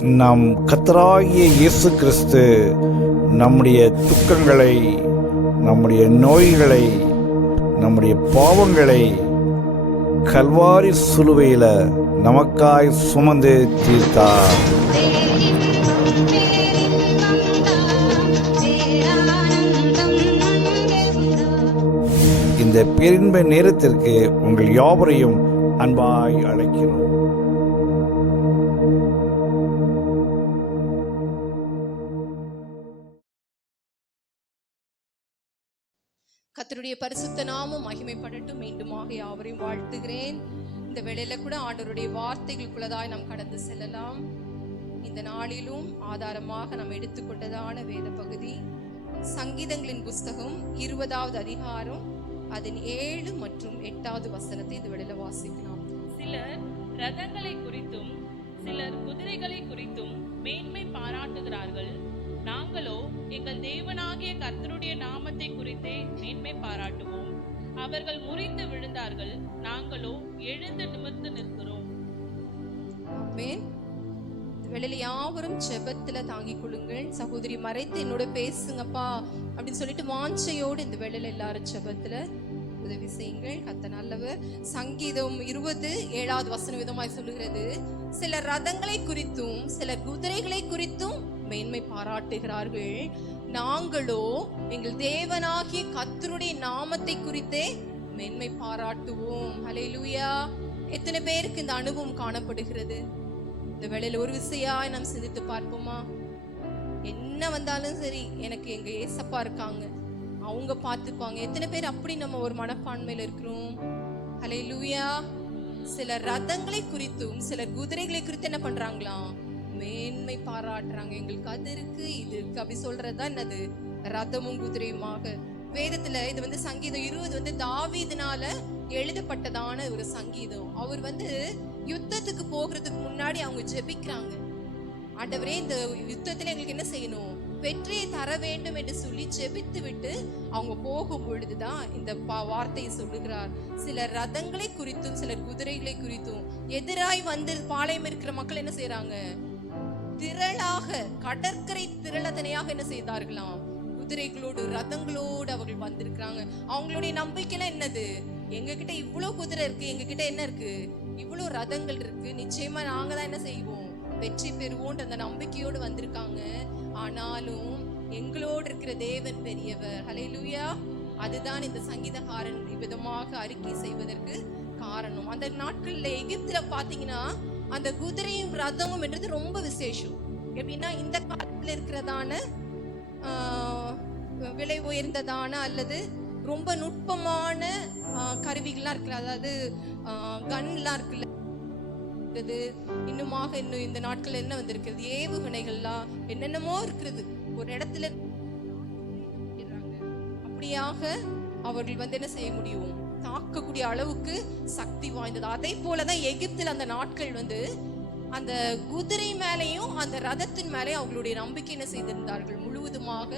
நம் கர்த்தராகிய இயேசு கிறிஸ்து நம்முடைய துக்கங்களை, நம்முடைய நோய்களை, நம்முடைய பாவங்களை கல்வாரி சிலுவையில நமக்காய் சுமந்து தீர்த்தார். இந்த பேரின்ப நேரத்திற்கு உங்கள் யாவரையும் அன்பாய் அழைக்கிறோம். கர்த்தருடைய பரிசுத்த நாமம் மகிமைப்படட்டும். மீண்டுமாக யாவரையும் வாழ்த்துகிறேன். இந்த வேளையில கூட ஆண்டவருடைய வார்த்தைகளுக்குள்ளதாய் நாம் கடந்து செல்லலாம். இந்த நாளிலும் ஆதாரமாக நாம் எடுத்துக்கொண்டதான வேத பகுதி சங்கீதங்களின் புஸ்தகம் 20வது அதிகாரம் அதன் 7 மற்றும் 8வது வசனத்தை இந்த வேளையில வாசிக்கலாம். சிலர் ரதங்களை குறித்தும் சிலர் குதிரைகளை குறித்தும் மேன்மை பாராட்டுகிறார்கள். நாங்களோ எங்கள் தேவனாகிய கர்த்தருடைய நாமத்தை குறித்தே மேன்மை பாராட்டுவோம். அவர்கள் முறிந்து விழுந்தார்கள், நாங்களோ எழுந்து நிமிர்ந்து நிற்கிறோம். ஆமென். வெளியில யாவரும் ஜெபத்துல தாங்கிக் கொள்ளுங்கள். சகோதரி மறைத்து என்னோட பேசுங்கப்பா அப்படின்னு சொல்லிட்டு வாஞ்சையோடு இந்த வேளையில எல்லாரும் ஜெபத்துல உதவி செய்யுங்கள். கர்த்தர் நல்லவர். சங்கீதம் 27வது வசனம் விதமாய் சொல்லுகிறது, சிலர் ரதங்களை குறித்தும் சிலர் குதிரைகளை குறித்தும் மேன்மை பாராட்டுகிறார்கள். நாங்களோ எங்கள் தேவனாகிய கர்த்தருடைய நாமத்தை குறித்தே மேன்மை பாராட்டுவோம். ஹல்லேலூயா. எத்தனை பேருக்கு இந்த அனுபவம் காணப்படுகிறது? இந்த வேளையில ஒரு விஷயம் நாம் சிந்தித்து பார்ப்போமா? என்ன வந்தாலும் சரி, எனக்கு எங்க ஏசப்பா இருக்காங்க, அவங்க பார்த்துப்பாங்க. எத்தனை பேர் அப்படி நம்ம ஒரு மனப்பான்மையில இருக்கிறோம்? ஹல்லேலூயா. சிலர் ரதங்களை குறித்தும் சிலர் குதிரைகளை குறித்து என்ன பண்றாங்களாம்? மேன்மை பாராட்டுறாங்க. எங்களுக்கு அது இருக்கு, இது இருக்கு அப்படி சொல்றதுதான் என்னது? ரதமும் குதிரையுமாக. வேதத்துல இது சங்கீதம் 20 தாவீதுனால எழுதப்பட்டதான ஒரு சங்கீதம். அவர் யுத்தத்துக்கு போகிறதுக்கு முன்னாடி அவங்க ஜெபிக்கிறாங்க. ஆண்டவரே, இந்த யுத்தத்துல எங்களுக்கு என்ன செய்யணும்? வெற்றியை தர வேண்டும் என்று சொல்லி ஜெபித்து விட்டு அவங்க போகும் பொழுதுதான் இந்த வார்த்தையை சொல்லுகிறார். சிலர் ரதங்களை குறித்தும் சிலர் குதிரைகளை குறித்தும் எதிராய் பாளையம் இருக்கிற மக்கள் என்ன செய்யறாங்க? திரளாக கடற்கரை திரளதனையாக என்ன செய்தார்களாம்? குதிரைகளோடு ரதங்களோடு அவர்கள் வந்திருக்கிறாங்க. அவங்களுடைய நம்பிக்கைலாம் என்னது? எங்க கிட்ட இவ்வளவு குதிரை இருக்கு, எங்க கிட்ட என்ன இருக்கு? இவ்வளவு ரதங்கள் இருக்கு, நிச்சயமா நாங்க தான் என்ன செய்வோம்? வெற்றி பெறுவோம் அந்த நம்பிக்கையோடு வந்திருக்காங்க. ஆனாலும் எங்களோடு இருக்கிற தேவன் பெரியவர். ஹல்லேலூயா. அதுதான் இந்த சங்கீதக்காரன் விதமாக அறிக்கை செய்வதற்கு காரணம். அந்த நாட்கள்ல எகிப்துல பாத்தீங்கன்னா அந்த குதிரையும் ரதமும் என்றது ரொம்ப விசேஷம். எப்படின்னா இந்த காலத்துல இருக்கிறதான விலை உயர்ந்ததான அல்லது ரொம்ப நுட்பமான கருவிகள்லாம் இருக்குல்ல, அதாவது கன்லாம் இருக்குல்ல, இன்னும் இந்த நாட்கள் என்ன வந்திருக்கிறது? ஏவுகணைகள்லாம் என்னென்னமோ இருக்கிறது. ஒரு இடத்துல அப்படியாக அவர்கள் என்ன செய்ய முடியும்? தாக்கக்கூடிய அளவுக்கு சக்தி வாய்ந்தது. அதே போலதான் எகிப்தில் அந்த நாட்கள் அந்த குதிரை மேலையும் அந்த ரதத்தின் மேலே அவங்களுடைய நம்பிக்கை என்ன செய்திருந்தார்கள்? முழுவதுமாக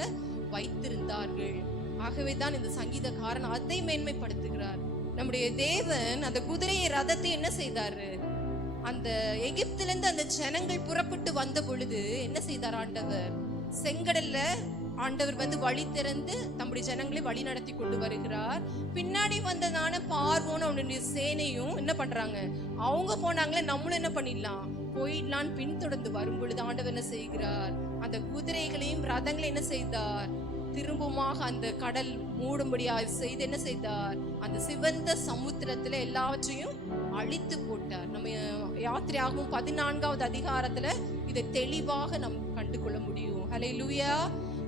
வைத்திருந்தார்கள். ஆகவேதான் இந்த சங்கீதக்காரன் அதை மேன்மைப்படுத்துகிறார். நம்முடைய தேவன் அந்த குதிரையை ரதத்தை என்ன செய்தாரு? அந்த எகிப்திலிருந்து அந்த ஜனங்கள் புறப்பட்டு வந்த பொழுது என்ன செய்தார் ஆண்டவர்? செங்கடல்ல ஆண்டவர் வழி திறந்து தம்முடைய ஜனங்களை வழி நடத்தி கொண்டு வருகிறார். பின்னாடி வந்ததான பார்வோன் அவனுடைய சேனையும் என்ன பண்றாங்க? அவங்க போனாங்களே, நம்மளும் என்ன பண்ணிடலாம், போயிடலான்னு பின்தொடர்ந்து வரும் பொழுது ஆண்டவர் என்ன செய்கிறார்? அந்த குதிரைகளையும் ரதங்களையும் என்ன செய்தார்? திரும்பமாக அந்த கடல் மூடும்படியாக செய்து என்ன செய்தார்? அந்த சிவந்த சமுத்திரத்துல எல்லாவற்றையும் அழித்து போட்டார். நம்ம யாத்திரையாகும் 14வது அதிகாரத்துல இதை தெளிவாக நாம் கண்டு கொள்ள முடியும். ஹல்லேலூயா.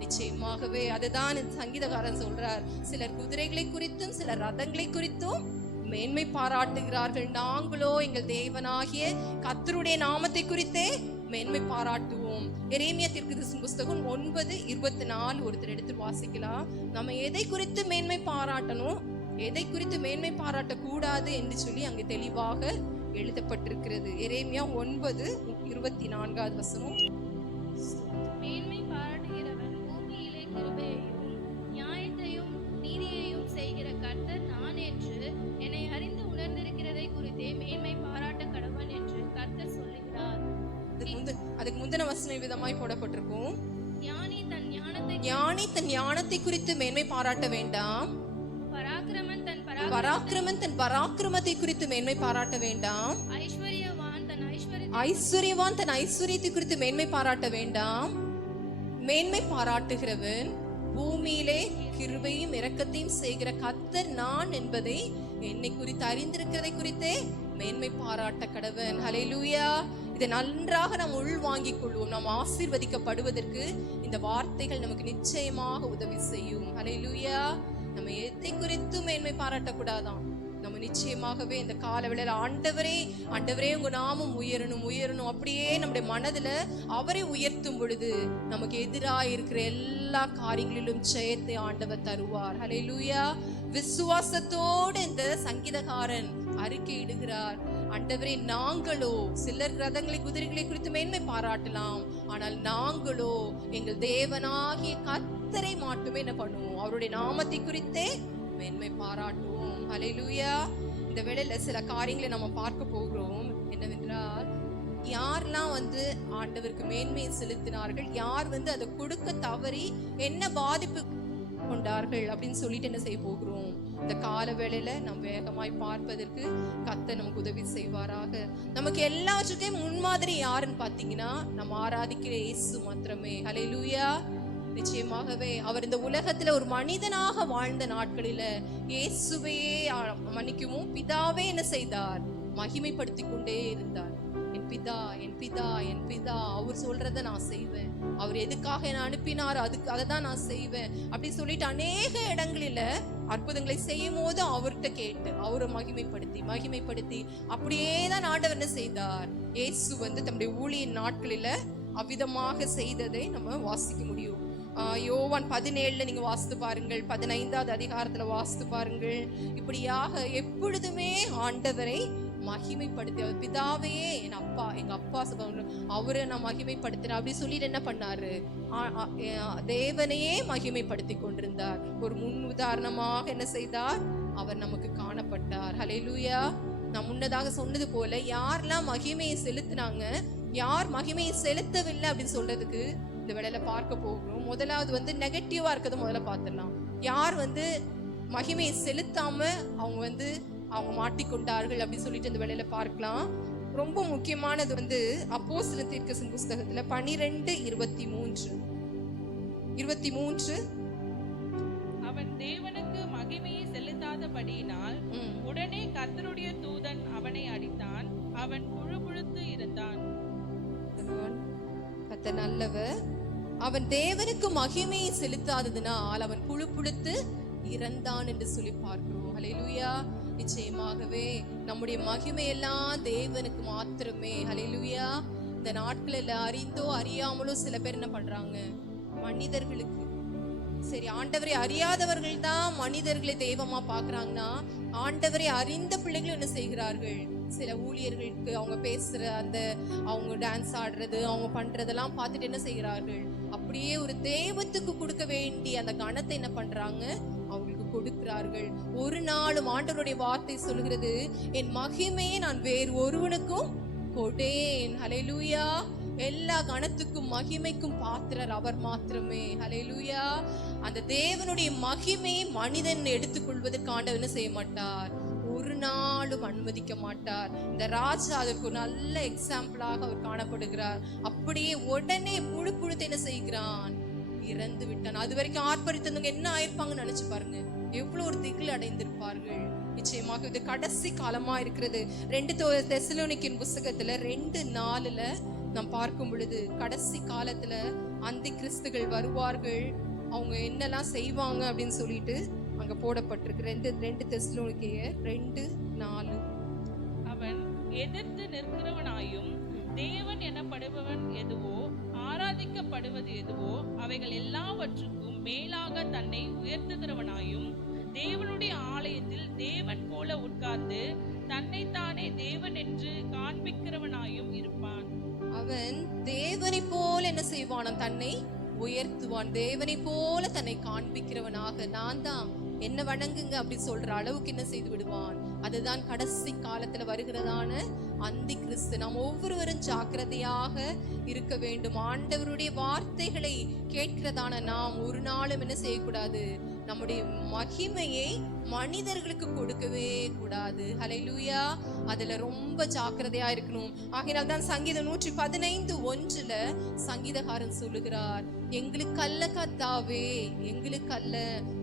நிச்சயமாகவே அதுதான் சங்கீதக்காரன் சொல்றார். சிலர் குதிரைகளை குறித்தும் சிலர் ரதங்களை குறித்தும் மேன்மை பாராட்டுகிறார்கள். நாங்களோ எங்கள் தேவனாகிய கர்த்தருடைய நாமத்தை குறித்தே மேன்மை பாராட்டுவோம். எரேமியா தீர்க்கதரிசி புஸ்தகம் 9:24 ஒருத்தர் எடுத்து வாசிக்கலாம். நம்ம எதை குறித்து மேன்மை பாராட்டணும், எதை குறித்து மேன்மை பாராட்டக்கூடாது என்று சொல்லி அங்கு தெளிவாக எழுதப்பட்டிருக்கிறது. எரேமியா 9:24 வசனம். மேன்மை பாராட்டுகிறவன் பூமியிலே கிருபையையும் நியாயத்தையும் நீதியையும் செய்கிற கர்த்தர் நான் என்று என்னை அறிந்து உணர்ந்திருக்கிறதை குறித்தே மேன்மை பாராட்ட கடவன் என்று கர்த்தர் சொல்லுகிறார். அதுக்கு முந்தின வசனம் விதமாய் போடப்பட்டிருக்கும். ஞானி தன் ஞானத்தை ஞானி தன் ஞானத்தை குறித்து மேன்மை பாராட்ட வேண்டாம். பராக்கிரமன் தன் பராக்கிரமத்தை குறித்து மேன்மை பாராட்ட வேண்டாம். ஐஸ்வர்யவான் தன் ஐஸ்வர்யத்தை குறித்து மேன்மை பாராட்ட வேண்டாம். மேன்மை பாராட்டுகிறவன் பூமியிலே கிருபையும் இரக்கத்தையும் செய்கிற கர்த்தர் நான் என்பதை என்னை குறித்து அறிந்திருக்கிறதை குறித்தே மேன்மை பாராட்ட கடவன். ஹல்லேலூயா. இதை நன்றாக நாம் உள்வாங்கிக் கொள்வோம். நாம் ஆசீர்வதிக்கப்படுவதற்கு இந்த வார்த்தைகள் நமக்கு நிச்சயமாக உதவி செய்யும். ஹல்லேலூயா. நம்ம எதை குறித்து மேன்மை பாராட்டக்கூடாதான். நம்ம நிச்சயமாகவே இந்த காலவேளையில ஆண்டவரே உங்க நாமம் உயரணும் அப்படியே நம்முடைய மனதுல அவரை உயர்த்தும் பொழுது நமக்கு எதிராக இருக்கிற எல்லா காரியங்களிலும் ஜெயத்தை ஆண்டவர் தருவார். ஹல்லேலூயா. விசுவாசத்தோடு இந்த சங்கீதக்காரன் அறிக்கையிடுகிறார், ஆண்டவரே நாங்களோ சிலர் ரதங்களை குதிரைகளை குறித்து மேன்மை பாராட்டலாம், ஆனால் நாங்களோ எங்கள் தேவனாகிய கர்த்தரை மட்டுமே என்ன பண்ணுவோம், அவருடைய நாமத்தை குறித்தே மேன்மை பாராட்டுவோம். ஹல்லேலூயா. இந்த வேளையில சில காரியங்களை நம்ம பார்க்க போகிறோம். என்னவென்றால், யாரெல்லாம் ஆண்டவருக்கு மேன்மையை செலுத்தினார்கள், யார் அதை கொடுக்க தவறி என்ன பாதிப்பு கொண்டார்கள் அப்படின்னு சொல்லிட்டு என்ன செய்ய போகிறோம். இந்த கால வேளையில நம்ம வேகமாய் பார்ப்பதற்கு கர்த்தர் நமக்கு உதவி செய்வாராக. நமக்கு எல்லாவற்றுக்கும் முன்மாதிரி யாருன்னு பாத்தீங்கன்னா நம்ம ஆராதிக்கிற இயேசு மாத்திரமே. ஹல்லேலூயா. நிச்சயமாகவே அவர் இந்த உலகத்துல ஒரு மனிதனாக வாழ்ந்த நாட்களில இயேசுவையே மன்னிக்கவும் பிதாவே என்ன செய்தார், மகிமைப்படுத்தி கொண்டே இருந்தார். என் பிதா என் பிதா என் பிதா, அவர் சொல்றத நான் செய்வேன், அவர் எதுக்காக என்ன அனுப்பினார் அதை தான் நான் செய்வேன் அப்படி சொல்லிட்டு அநேக இடங்களில அற்புதங்களை செய்யும் போது அவர்கிட்ட கேட்டு அவரை மகிமைப்படுத்தி அப்படியே தான் ஆண்டவர் என்ன செய்தார். இயேசு தம்முடைய ஊழிய நாட்களில அவ்விதமாக செய்ததை நம்ம வாசிக்க முடியும். யோவான் 17 நீங்க வாசித்து பாருங்கள், 15வது அதிகாரத்துல வாசித்து பாருங்கள். இப்படியாக எப்பொழுதுமே ஆண்டவரை மகிமைப்படுத்தி, அவர் பிதாவையே எங்க அப்பா அவரை நான் மகிமைப்படுத்துறேன் அப்படி சொல்லிட்டு என்ன பண்ணாரு, தேவனையே மகிமைப்படுத்தி கொண்டிருந்தார். ஒரு முன் உதாரணமாக என்ன செய்தார், அவர் நமக்கு காணப்பட்டார். ஹல்லேலூயா. நான் முன்னதாக சொன்னது போல யாரெல்லாம் மகிமையை செலுத்தினாங்க, யார் மகிமையை செலுத்தவில்லை அப்படின்னு சொல்றதுக்கு இந்த வேளையில பார்க்க போகிறோம். முதலாவது நெகட்டிவா இருக்கிறது முதல்ல பார்த்துடலாம். யார் மகிமையை செலுத்தாம அவங்க மாட்டிக்கொண்டார்கள் அப்படின்னு சொல்லிட்டு இந்த வேளையில பார்க்கலாம். ரொம்ப முக்கியமானது அப்போஸ்தலர் தீர்க்கதரிசன புத்தகத்துல 12:23 அவன் தேவனுக்கு மகிமையை செலுத்தாதபடியினால் உடனே கர்த்தருடைய தூதன் அவனை அடித்தான், அவன் புழுபுழுத்து இருந்தான். கர்த்தர் நல்லவர். அவன் தேவனுக்கு மகிமையை செலுத்தாததினால் அவன் புழுபுழுத்து இறந்தான் என்று சொல்லி பார்க்கிறோம். ஹல்லேலூயா. நிச்சயமாகவே நம்முடைய மகிமை எல்லாம் தேவனுக்கு மாத்திரமே. ஹல்லேலூயா. இந்த நாட்களில் அறிந்தோ அறியாமலோ சில பேர் என்ன பண்றாங்க, மனிதர்களுக்கு சரி ஆண்டவரை அறியாதவர்கள் தான் மனிதர்களை தெய்வமா பாக்குறாங்கன்னா, ஆண்டவரை அறிந்த பிள்ளைகளும் என்ன செய்கிறார்கள், சில ஊழியர்களுக்கு அவங்க பேசுற அவங்க டான்ஸ் ஆடுறது அவங்க பண்றதெல்லாம் பார்த்துட்டு என்ன செய்கிறார்கள், அப்படியே ஒரு தெய்வத்துக்கு கொடுக்க வேண்டிய அந்த கணத்தை என்ன பண்றாங்க, அவங்களுக்கு கொடுக்கிறார்கள். ஒரு நாளும் ஆண்டவருடைய வார்த்தை சொல்கிறது, என் மகிமையை நான் வேறு ஒருவனுக்கும் கொடேன். ஹல்லேலூயா. எல்லா கணத்துக்கும் மகிமைக்கும் பாத்திரர் அவர் மாத்திரமே. ஹல்லேலூயா. அந்த தேவனுடைய மகிமையை மனிதன் எடுத்துக்கொள்வதற்கு ஆண்டவர் என்ன செய்ய மாட்டார், ஒரு நாளும் அனுமதிக்க மாட்டார். இந்த ராஜா அதற்கு ஒரு நல்ல எக்ஸாம்பிளாக அவர் காணப்படுகிறார். அப்படியே உடனே புழுத்து என்ன செய்கிறான், இறந்து விட்டான். அது வரைக்கும் ஆர்ப்பரித்தவங்க என்ன ஆயிருப்பாங்கன்னு நினைச்சு பாருங்க, எவ்வளவு ஒரு திகில் அடைந்திருப்பார்கள். நிச்சயமாக இது கடைசி காலமா இருக்கிறது. 2 தெசலோனிக்கேயர் புத்தகத்துல 2:4 நாம் பார்க்கும் பொழுது கடைசி காலத்துல அந்தி கிறிஸ்துகள் வருவார்கள், அவங்க என்னெல்லாம் செய்வாங்க அப்படின்னு சொல்லிட்டு அங்க போடப்பட்டிருக்கு. 2 தெசலோனிக்கேயர் 2:4. அவன் எதிர்த்து நிற்கிறவனாயும் தேவன் எனப்படுபவன் எதுவோ ஆராதிக்கப்படுவது எதுவோ அவைகள் எல்லாவற்றுக்கும் மேலாக தன்னை உயர்த்துகிறவனாயும் தேவனுடைய ஆலயத்தில் தேவன் போல உட்கார்ந்து தன்னைத்தானே தேவன் என்று காண்பிக்கிறவனாயும் இருப்பான். அவன் தேவனை போல என்ன செய்வான், தன்னை உயர்த்துவான். தேவனை போல தன்னை காண்பிக்கிறவனாக, நான் தான் என்ன வணங்குங்க அப்படி சொல்ற அளவுக்கு என்ன செய்து விடுவான், அதுதான் கடைசி காலத்துல வருகிறதான அந்தி கிறிஸ்து. நாம் ஒவ்வொருவரும் ஜாக்கிரதையாக இருக்க வேண்டும். ஆண்டவருடைய வார்த்தைகளை கேட்கிறதான நாம் ஒரு நாளும் என்ன செய்யக்கூடாது, நம்முடைய மகிமையை மனிதர்களுக்கு கொடுக்கவே கூடாது. ஹல்லேலூயா. அதுல ரொம்ப ஜாக்கிரதையா இருக்கணும். ஆகையால் தான் சங்கீதம் 115:1 சங்கீதக்காரன் சொல்லுகிறார், எங்களுக்கு அல்ல கர்த்தாவே, எங்களுக்கு அல்ல,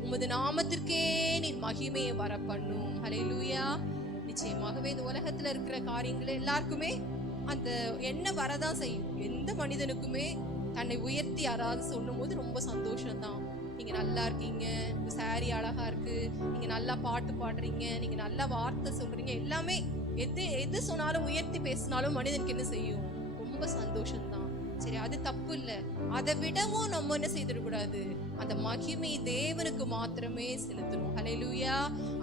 உமது நாமத்திற்கே நீ மகிமையை வர பண்ணும். ஹல்லேலூயா. நிச்சயமாகவே இந்த உலகத்துல இருக்கிற காரியங்கள் எல்லாருக்குமே அந்த எண்ணம் வரதான் செய்யும். எந்த மனிதனுக்குமே தன்னை உயர்த்தி யாராவது சொல்லும் போது ரொம்ப சந்தோஷம்தான். நீங்க நல்லா இருக்கீங்க, உங்க சாரி அழகா இருக்கு, நீங்க நல்லா பாட்டு பாடுறீங்க, நீங்க நல்லா வார்த்தை சொல்றீங்க, எல்லாமே எது சொன்னாலும் உயர்த்தி பேசினாலும் மனிதனுக்கு என்ன செய்யும், ரொம்ப சந்தோஷம்தான். சரி, அது தப்பு இல்லை. அதை விடவும் நம்ம என்ன செய்திடக்கூடாது, அந்த மகிமை தேவனுக்கு மாத்திரமே செலுத்தணும். ஹல்லேலூயா.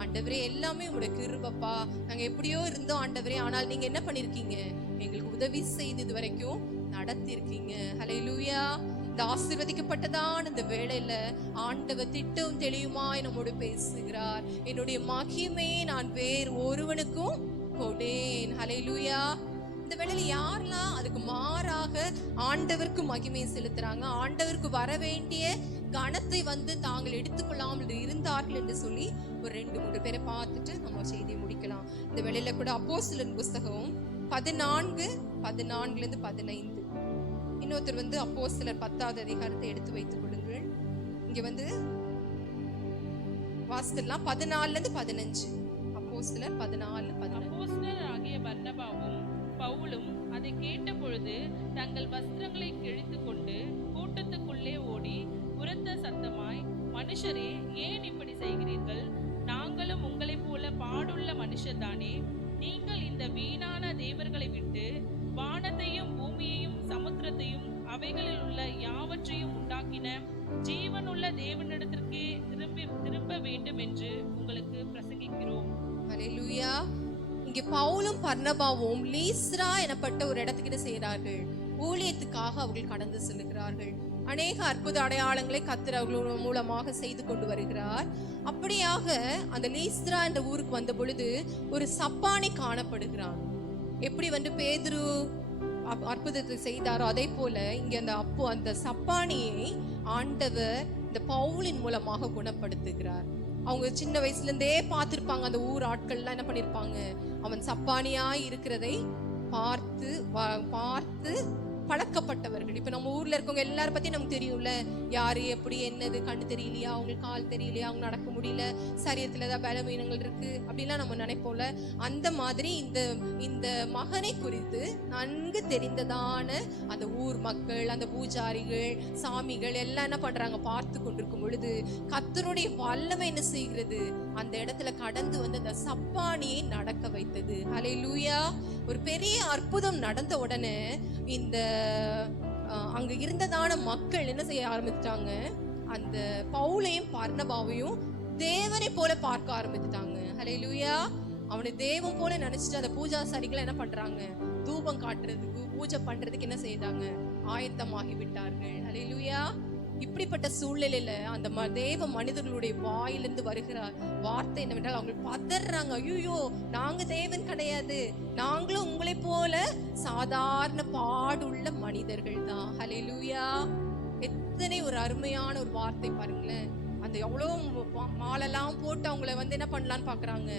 ஆண்டவரே, எல்லாமே உங்களுடைய கிருபைப்பா, நாங்க எப்படியோ இருந்தோம் ஆண்டவரே, ஆனால் நீங்க என்ன பண்ணிருக்கீங்க, எங்களுக்கு உதவி செய்து இது வரைக்கும் நடத்தி இருக்கீங்க. ஹல்லேலூயா. இந்த ஆசீர்வதிக்கப்பட்டதான இந்த வேளையில ஆண்டவர் திட்டம் தெளிவுமாய் நம்மோடு பேசுகிறார். என்னுடைய மகிமையை நான் வேறு ஒருவனுக்கும் கொடேன். ஹல்லேலூயா. இந்த வேளையில யாரெல்லாம் அதுக்கு மாறாக ஆண்டவருக்கு மகிமையை செலுத்துறாங்க, ஆண்டவருக்கு வர வேண்டிய கணத்தை தாங்கள் எடுத்துக்கொள்ளாமல் இருந்தார்கள் என்று சொல்லி ஒரு 2-3 பேரை பார்த்துட்டு நம்ம செய்தியை முடிக்கலாம். இந்த வேளையில கூட அப்போஸ்தலர் புஸ்தகம் 14:15 இன்னொருத்தர் அப்போஸ்தலர் 10வது அதிகாரத்தை எடுத்து வைத்துக் கொள்ளுங்கள். இங்க வாசிக்கலாம் 14:15. அப்போஸ்தலர் 14:15. அப்போஸ்தலர் ஆகிய பர்னபாவும் பவுலும் அதை கேட்ட பொழுது தங்கள் வஸ்திரங்களை கிழித்து கொண்டு கூட்டத்துக்குள்ளே ஓடி உரத்த சத்தமாய், மனுஷரே, ஏன் இப்படி செய்கிறீர்கள்? நாங்களும் உங்களைப் போல பாடுள்ள மனுஷர்தானே. நீங்கள் இந்த வீணான தேவர்களை விட்டு வானத்தையும் பூமியையும் சமுத்திரத்தையும் அவைகளில் உள்ள யாவற்றையும் உண்டாக்கின ஜீவனுள்ள தேவனிடத்திற்கே திரும்ப வேண்டும் என்று உங்களுக்கு பிரசங்கிக்கிறோம். ஹல்லேலூயா. இங்கே பவுலும் பர்னபாவும் லீஸ்ரா எனப்பட்ட ஒரு இடத்துக்கு என்ன செய்கிறார்கள், ஊழியத்துக்காக அவர்கள் கடந்து செல்கிறார்கள். அநேக அற்புத அடையாளங்களை கர்த்தர் அவர்கள் மூலமாக செய்து கொண்டு வருகிறார். அப்படியாக அந்த லீஸ்ரா என்ற ஊருக்கு வந்த பொழுது ஒரு சப்பானி காணப்படுகிறான். எப்படி பேதுரு அற்புதத்தை செய்தாரோ அதே போல இங்க அந்த சப்பானியை ஆண்டவர் இந்த பவுலின் மூலமாக குணப்படுத்துகிறார். அவங்க சின்ன வயசுல இருந்தே பார்த்திருப்பாங்க, அந்த ஊர் ஆட்கள்லாம் என்ன பண்ணிருப்பாங்க, அவன் சப்பானியா இருக்கிறதை பார்த்து பழக்கப்பட்டவர்கள். இப்ப நம்ம ஊர்ல இருக்கவங்க எல்லாரும் பத்தி நமக்கு தெரியும்ல, யாரு எப்படி என்னது, கண்ணு தெரியலையா, அவங்களுக்கு கால் தெரியலையா, அவங்க நடக்க முடியல, சரீரத்துல ஏதாவது பலவீனங்கள் இருக்கு அப்படிலாம் நம்ம நினைப்போம்ல. அந்த மாதிரி இந்த மகனை குறித்து நன்கு தெரிந்ததான அந்த ஊர் மக்கள், அந்த பூஜாரிகள், சாமிகள் எல்லாம் என்ன பண்றாங்க, பார்த்து கொண்டிருக்கும் பொழுது கர்த்தருடைய வல்லமை என்ன செய்கிறது, அந்த இடத்துல கடந்து அந்த சப்பானியை நடக்க வைத்தது. ஹல்லேலூயா. ஒரு பெரிய அற்புதம் நடந்த உடனே இந்த அங்க இருந்ததான மக்கள் என்ன செய்ய ஆரம்பிச்சிட்டாங்க, அந்த பவுலையும் பர்னபாவையும் தேவனை போல பார்க்க ஆரம்பிச்சுட்டாங்க. ஹல்லேலூயா. அவனை தேவன் போல நினைச்சிட்டு அந்த பூஜாசாரிகள் என்ன பண்றாங்க, தூபம் காட்டுறதுக்கு, பூஜை பண்றதுக்கு என்ன செய்தாங்க, ஆயத்தமாகி விட்டார்கள். ஹல்லேலூயா. இப்படிப்பட்ட சூழ்நிலையில அந்த தேவ மனிதர்களுடைய வாயிலிருந்து வருகிற வார்த்தை என்னவென்றால், அவங்க பதறாங்க, ஐயோ நாங்க தேவன் கிடையாது, நாங்களும் உங்களை போல சாதாரண பாடுள்ள மனிதர்கள் தான். ஹல்லேலூயா. எத்தனை ஒரு அருமையான ஒரு வார்த்தை பாருங்களேன். அந்த எவ்வளோ மாலெல்லாம் போட்டு அவங்கள என்ன பண்ணலான்னு பாக்குறாங்க,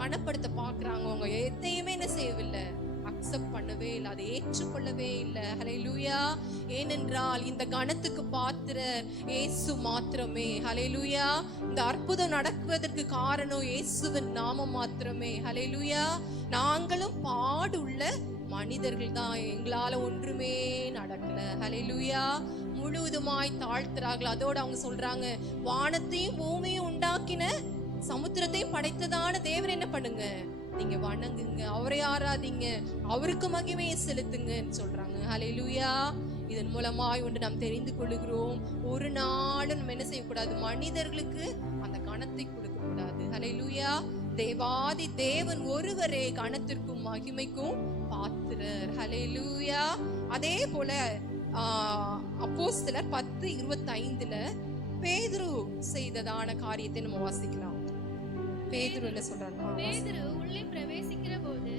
கனப்படுத்த பாக்குறாங்க. அவங்க எதையுமே என்ன செய்யவில்லை, அக்செப்ட் பண்ணவே இல்லை, அதை ஏற்றுக்கொள்ளவே இல்லை. ஹல்லேலூயா. ஏனென்றால் இந்த கணத்துக்கு பாத்திரர் இயேசு மாத்திரமே. ஹல்லேலூயா. இந்த அற்புதம் நடக்குவதற்கு காரணம் இயேசுவின் நாமம் மாத்திரமே. ஹல்லேலூயா. நாங்களும் பாடுள்ள மனிதர்கள் தான், எங்களால ஒன்றுமே நடக்கல. ஹல்லேலூயா. முழுவதுமாய் தாழ்த்துறார்கள். அதோட அவங்க சொல்றாங்க, வானத்தையும் பூமியும் உண்டாக்கின சமுத்திரத்தையும் படைத்ததான தேவன் என்ன பண்ணுங்க, நீங்க வணங்குங்க, அவரை ஆராதிங்க, அவருக்கு மகிமையை செலுத்துங்கன்னு சொல்றாங்க. ஹல்லேலூயா. இதன் மூலமாய் ஒன்று நாம் தெரிந்து கொள்ளுகிறோம், ஒரு நாளும் நம்ம என்ன செய்யக்கூடாது, மனிதர்களுக்கு அந்த கணத்தை கொடுக்க கூடாது. ஹல்லேலூயா. தேவாதி தேவன் ஒருவரே கணத்திற்கும் மகிமைக்கும் பாத்திரர். ஹல்லேலூயா. அதே போல அப்போஸ்தலர் 10:25 பேதுரு செய்ததான காரியத்தை நம்ம வாசிக்கலாம். பேதுரு என்ன சொல்றாரு? பேதுரு உள்ளே பிரவேசிக்கிற போது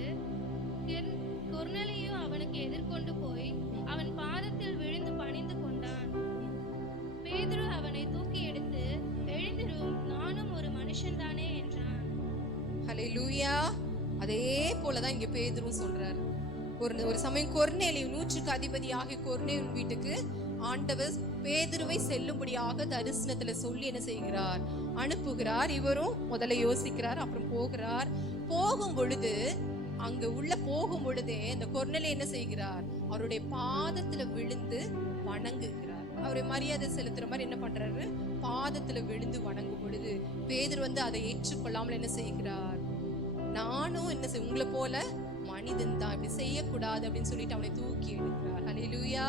கொர்நேலியு அவனுக்கு எதிர்கொண்டு போய் அவன் பாதத்தில் விழுந்து பணிந்து கொண்டான். பேதுரு அவனை தூக்கி எடுத்து, எழுந்திரும், நானும் ஒரு மனுஷன்தானே என்றான். ஹல்லேலூயா. அதே போலதான் இங்க பேதுரும் சொல்றாரு. ஒரு சமயம் கொர்நேலியு, 100க்கு அதிபதியாகிய கொர்நேலியு வீட்டுக்கு ஆண்டவர் பேதுருவை செல்லும்படியாக தரிசனத்துல சொல்லி என்ன செய்கிறார்? அனுப்புகிறார். இவரும் முதல்ல யோசிக்கிறார், அப்புறம் போகிறார். போகும் பொழுது, அங்க உள்ள போகும் பொழுதே இந்த கொர்நேலியு என்ன செய்கிறார்? அவருடைய பாதத்துல விழுந்து வணங்குகிறார். அவருடைய மரியாதை செலுத்துற மாதிரி என்ன பண்றாரு? பாதத்துல விழுந்து வணங்கும் பொழுது பேதுரு அதை ஏற்றுக்கொள்ளாமல் என்ன செய்கிறார்? நானும் என்ன செய்ய, உங்களை போல மனிதன் தான், இப்படி செய்யக்கூடாது அப்படின்னு சொல்லிட்டு அவனை தூக்கி எடுக்கிறார். ஹல்லேலூயா.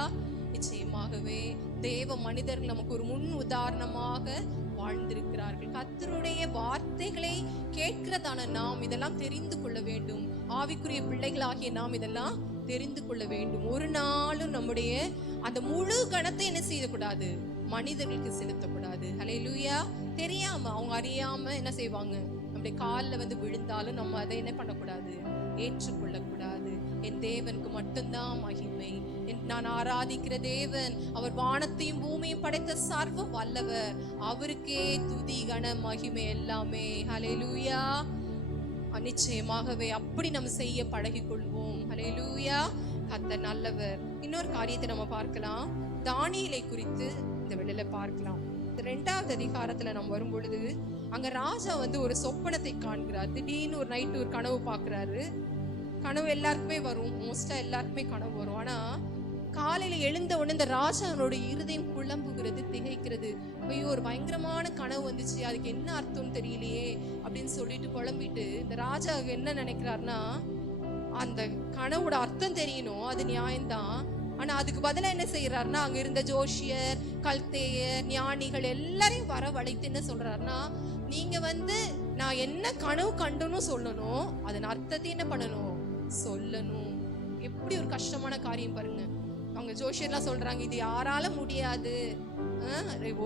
நிச்சயமாகவே தேவ மனிதர்கள் நமக்கு ஒரு முன் உதாரணமாக வாழ்ந்திருக்கிறார்கள். கர்த்தருடைய வார்த்தைகளை கேட்கிறதான நாம் இதெல்லாம் தெரிந்து கொள்ள வேண்டும். ஆவிக்குரிய பிள்ளைகளாகிய நாம் இதெல்லாம் தெரிந்து கொள்ள வேண்டும். ஒரு நாளும் நம்முடைய அந்த முழு கணத்தை என்ன செய்யக்கூடாது? மனிதர்களுக்கு செலுத்தக்கூடாது. ஹல்லேலூயா. தெரியாம, அவங்க அறியாம என்ன செய்வாங்க? நம்முடைய காலில் விழுந்தாலும் நம்ம அதை என்ன பண்ணக்கூடாது? ஏற்றுக்கொள்ளக்கூடாது. என் தேவனுக்கு மட்டும்தான் மகிமை. நான் ஆராதிக்கிற தேவன் அவர் வானத்தையும் பூமியும் படைத்த சர்வ வல்லவர். அவருக்கே துதி கன மகிமை எல்லாமே. ஹல்லேலூயா. நிச்சயமாகவே அப்படி நம்ம செய்ய பழகிக் கொள்வோம். ஹல்லேலூயா. கர்த்தர் நல்லவர். இன்னொரு காரியத்தை நம்ம பார்க்கலாம். தானியேலை குறித்து இந்த வேளையில பார்க்கலாம். 2வது அதிகாரத்துல நம்ம வரும் பொழுது அங்க ராஜா ஒரு சொப்பனத்தை காண்கிறார். திடீர்னு ஒரு நைட்டு ஒரு கனவு பார்க்கிறாரு. கனவு எல்லாருக்குமே வரும், மோஸ்டா எல்லாருக்குமே கனவு வரும். ஆனா காலையில எழுந்த உடனே இந்த ராஜாவோட இருதயம் குழம்புகிறது, திகைக்கிறது. ஐயோ, ஒரு பயங்கரமான கனவு வந்துச்சு, அதுக்கு என்ன அர்த்தம்னு தெரியலையே அப்படின்னு சொல்லிட்டு குழம்பிட்டு இந்த ராஜா என்ன நினைக்கிறாருன்னா, அந்த கனவோட அர்த்தம் தெரியணும், அது நியாயம்தான். ஆனா அதுக்கு பதிலா என்ன செய்யறாருன்னா, அங்க இருந்த ஜோஷியர், கல்தேயர், ஞானிகள் எல்லாரையும் வரவழைத்து என்ன சொல்றாருன்னா, நீங்க நான் என்ன கனவு கண்டனும் சொல்லணும், அதன் அர்த்தத்தை என்ன பண்ணணும்? சொல்லணும். எப்படி ஒரு கஷ்டமான காரியம் பாருங்க. அவங்க ஜோஷியர்லாம் சொல்றாங்க, இது யாரால முடியாது,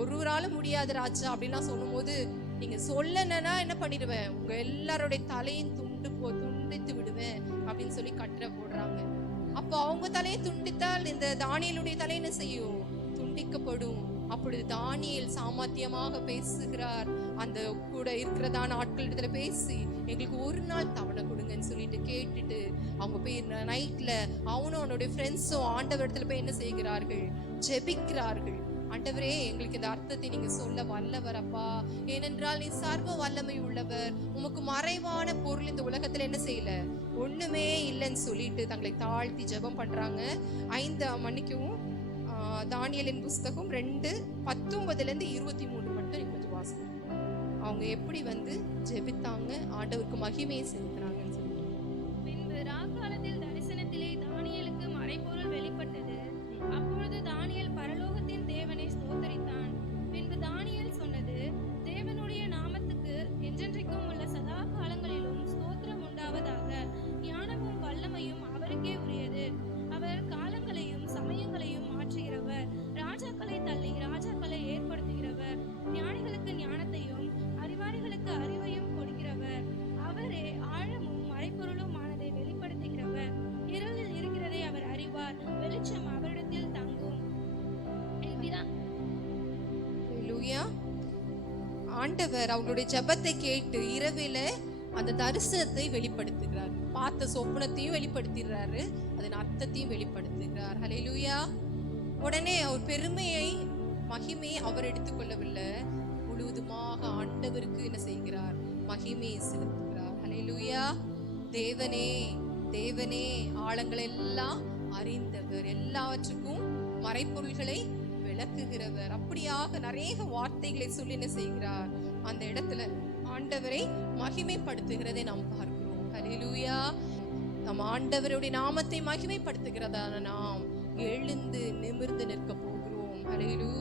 ஒருவரால முடியாது ராஜா அப்படின்லாம் சொல்லும் போது, நீங்க சொல்லனா என்ன பண்ணிடுவேன்? உங்க எல்லாருடைய தலையும் துண்டித்து விடுவேன் அப்படின்னு சொல்லி கட்டளை போடுறாங்க. அப்போ அவங்க தலையை துண்டித்தால் இந்த தானியேலுடைய தலை என்ன செய்யும்? துண்டிக்கப்படும். அப்பொழுது தானியேல் சாமர்த்தியமாக பேசுகிறார். அந்த கூட இருக்கிறதான ஆட்களிடத்துல பேசி, எங்களுக்கு ஒரு நாள் தவணை கொடுங்கன்னு சொல்லிட்டு கேட்டுட்டு அவங்க போய் நைட்ல அவனும் அவனுடைய ஃப்ரெண்ட்ஸும் ஆண்டவரிடத்துல போய் என்ன செய்கிறார்கள்? ஜெபிக்கிறார்கள். ஆண்டவரே, எங்களுக்கு இந்த அர்த்தத்தை நீங்க சொல்ல வல்லவர் அப்பா, ஏனென்றால் நீ சர்வ வல்லமை உள்ளவர், உமக்கு மறைவான பொருள் இந்த உலகத்துல என்ன செய்யல, ஒண்ணுமே இல்லைன்னு சொல்லிட்டு தங்களை தாழ்த்தி ஜெபம் பண்றாங்க. 5 மணிக்கும் தானியேலின் புஸ்தகம் 2:19-23 மட்டும் கொஞ்சம் வாசிங்க. அவங்க எப்படி ஜெபித்தாங்க, ஆண்டவருக்கு மகிமையை செலுத்துறாங்கன்னு சொல்லிட்டு. பின்பு ராக்காலத்தில் தரிசனத்திலே தானியேலுக்கு மறைபொருள் வெளிப்பட்டது. அப்பொழுது தானியேல் பரலோகத்தின் தேவனை ஸ்தோத்தரித்தான். பின்பு தானியேல் சொன்னது, தேவனுடைய நாமத்துக்கு என்றென்றைக்கும் உள்ள சதா காலங்களிலும் ஸ்தோத்திரம் உண்டாவதாக. ஞானமும் வல்லமையும் அவருக்கே உரியது. அவர் காலங்களையும் சமயங்களையும் மாற்றுகிறவர், ராஜாக்களை தள்ளி ராஜாக்களை ஏற்படுத்துகிறவர், ஞானிகளுக்கு ஞானத்தையும் அறிவாளிகளுக்கு அறிவையும் கொடுக்கிறவர். அவரே ஆழமும் மறைப்பொருளுமானதை வெளிப்படுத்துகிறவர். இருளில் இருக்கிறதை அவர் அறிவார், வெளிச்சம் அவரிடத்தில் தங்கும். ஆண்டவர் அவங்களுடைய ஜெபத்தை கேட்டு இரவில அந்த தரிசனத்தை வெளிப்படுத்துகிறார். பார்த்த சொப்பனத்தையும் வெளிப்படுத்துகிறாரு, அதன் அர்த்தத்தையும் வெளிப்படுத்துகிறார். ஹல்லேலூயா. உடனே அவர் பெருமையை மகிமையை அவர் எடுத்துக்கொள்ளவில்லை, முழுவதுமாக ஆண்டவருக்கு என்ன செய்கிறார்? மகிமையை செலுத்துகிறார். ஹல்லேலூயா. தேவனே தேவனே ஆழங்கள் எல்லாம் அறிந்தவர், எல்லாவற்றுக்கும் மறைப்பொருள்களை விளக்குகிறவர். அப்படியாக நிறைய வார்த்தைகளை சொல்லி என்ன செய்கிறார்? அந்த இடத்துல ஆண்டவரை மகிமைப்படுத்துகிறதை நாம் பார்க்கிறோம். ஹல்லேலூயா. நம் ஆண்டவருடைய நாமத்தை மகிமைப்படுத்துகிறதான நாம் எழுந்து நிமிர்ந்து நிற்க போகிறோம். ஹல்லேலூயா.